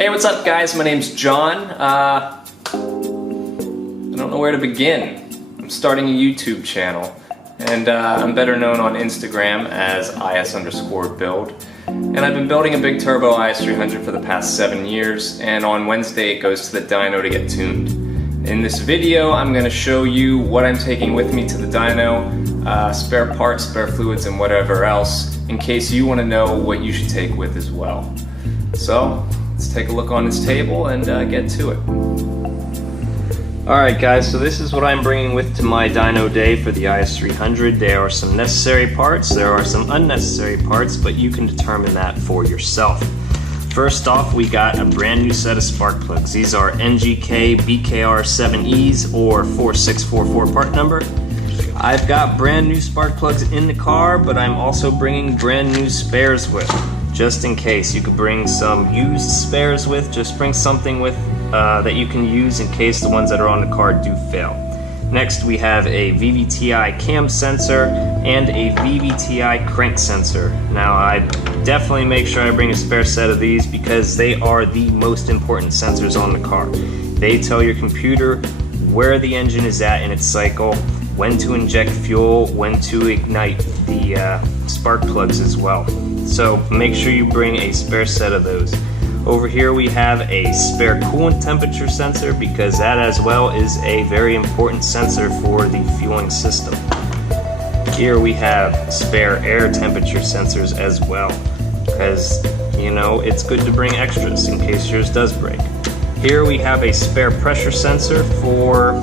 Hey, what's up guys? My name's John. I don't know where to begin. I'm starting a YouTube channel, and I'm better known on Instagram as is_build. And I've been building a big turbo IS300 for the past 7 years, and on Wednesday it goes to the dyno to get tuned. In this video I'm going to show you what I'm taking with me to the dyno, spare parts, spare fluids, and whatever else, in case you want to know what you should take with as well. So let's take a look on this table and get to it. Alright guys, so this is what I'm bringing with to my dyno day for the IS300. There are some necessary parts, there are some unnecessary parts, but you can determine that for yourself. First off, we got a brand new set of spark plugs. These are NGK BKR7Es or 4644 part number. I've got brand new spark plugs in the car, but I'm also bringing brand new spares with, just in case. You could bring some used spares with, just bring something with that you can use in case the ones that are on the car do fail. Next we have a VVTi cam sensor and a VVTi crank sensor. Now I definitely make sure I bring a spare set of these because they are the most important sensors on the car. They tell your computer where the engine is at in its cycle, when to inject fuel, when to ignite the spark plugs as well. So make sure you bring a spare set of those. Over here we have a spare coolant temperature sensor because that as well is a very important sensor for the fueling system. Here we have spare air temperature sensors as well because, you know, it's good to bring extras in case yours does break. Here we have a spare pressure sensor for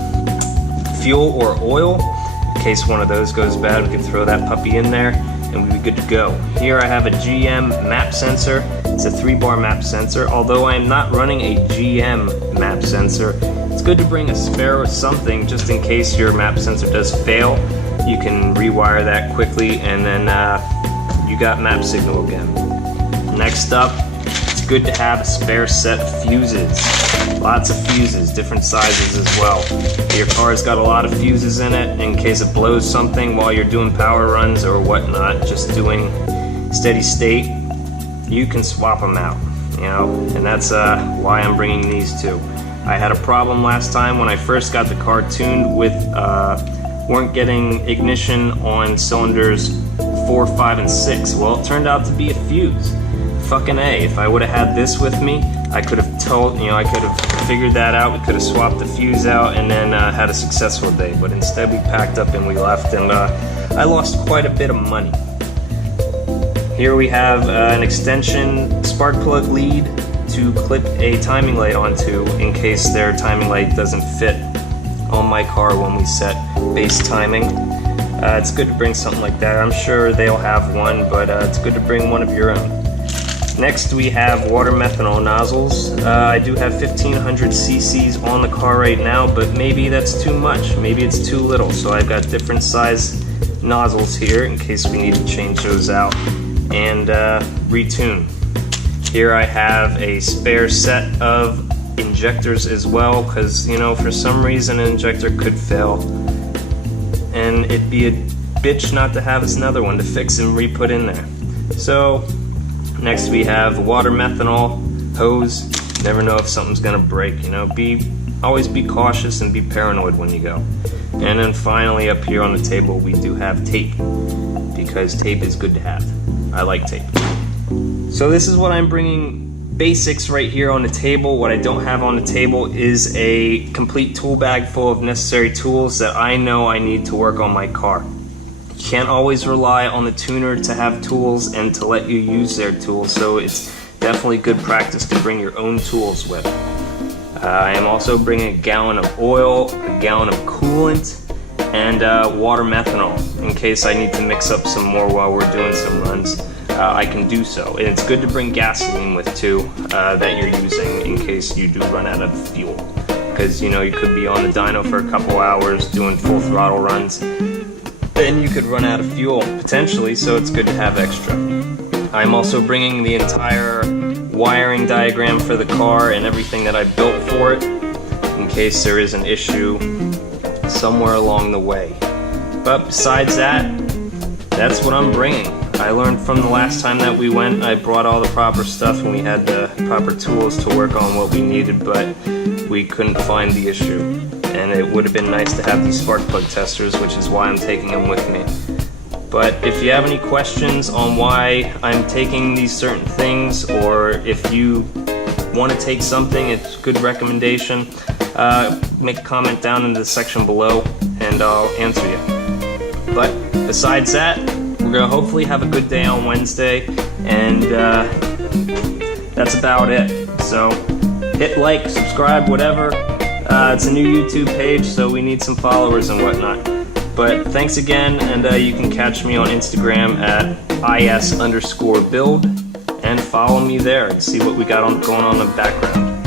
fuel or oil. In case one of those goes bad, we can throw that puppy in there and we'll be good to go. Here I have a GM map sensor. It's a 3-bar map sensor. Although I am not running a GM map sensor, it's good to bring a spare or something just in case your map sensor does fail. You can rewire that quickly and then you got map signal again. Next up, it's good to have a spare set of fuses. Lots of fuses, different sizes as well. Your car's got a lot of fuses in it in case it blows something while you're doing power runs or whatnot, just doing steady state. You can swap them out, you know, and that's why I'm bringing these too. I had a problem last time when I first got the car tuned with weren't getting ignition on cylinders 4, 5, and 6. Well, it turned out to be a fuse. Fucking A, if I would have had this with me, I could have I could have figured that out. We could have swapped the fuse out and then had a successful day. But instead we packed up and we left, and I lost quite a bit of money. Here we have an extension spark plug lead to clip a timing light onto in case their timing light doesn't fit on my car when we set base timing. It's good to bring something like that. I'm sure they'll have one, but it's good to bring one of your own. Next we have water methanol nozzles. I do have 1500 cc's on the car right now, but maybe that's too much. Maybe it's too little, so I've got different size nozzles here in case we need to change those out and retune. Here I have a spare set of injectors as well because, you know, for some reason an injector could fail and it'd be a bitch not to have another one to fix and re-put in there. So next we have water methanol hose. Never know if something's gonna break, you know. Always be cautious and be paranoid when you go. And then finally up here on the table we do have tape because tape is good to have. I like tape. So this is what I'm bringing basics right here on the table. What I don't have on the table is a complete tool bag full of necessary tools that I know I need to work on my car. You can't always rely on the tuner to have tools and to let you use their tools, so it's definitely good practice to bring your own tools with. I am also bringing a gallon of oil, a gallon of coolant, and water methanol in case I need to mix up some more while we're doing some runs. I can do so. And it's good to bring gasoline with too that you're using in case you do run out of fuel, because, you know, you could be on the dyno for a couple hours doing full throttle runs, then you could run out of fuel potentially, so it's good to have extra. I'm also bringing the entire wiring diagram for the car and everything that I built for it in case there is an issue somewhere along the way. But besides that, that's what I'm bringing. I learned from the last time that we went. I brought all the proper stuff and we had the proper tools to work on what we needed, but we couldn't find the issue. And it would have been nice to have these spark plug testers, which is why I'm taking them with me. But if you have any questions on why I'm taking these certain things, or if you want to take something, it's a good recommendation, make a comment down in the section below and I'll answer you. But besides that, we're going to hopefully have a good day on Wednesday, and that's about it. So hit like, subscribe, whatever. It's a new YouTube page, so we need some followers and whatnot. But thanks again, and you can catch me on Instagram at is_build, and follow me there and see what we got going on in the background.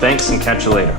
Thanks, and catch you later.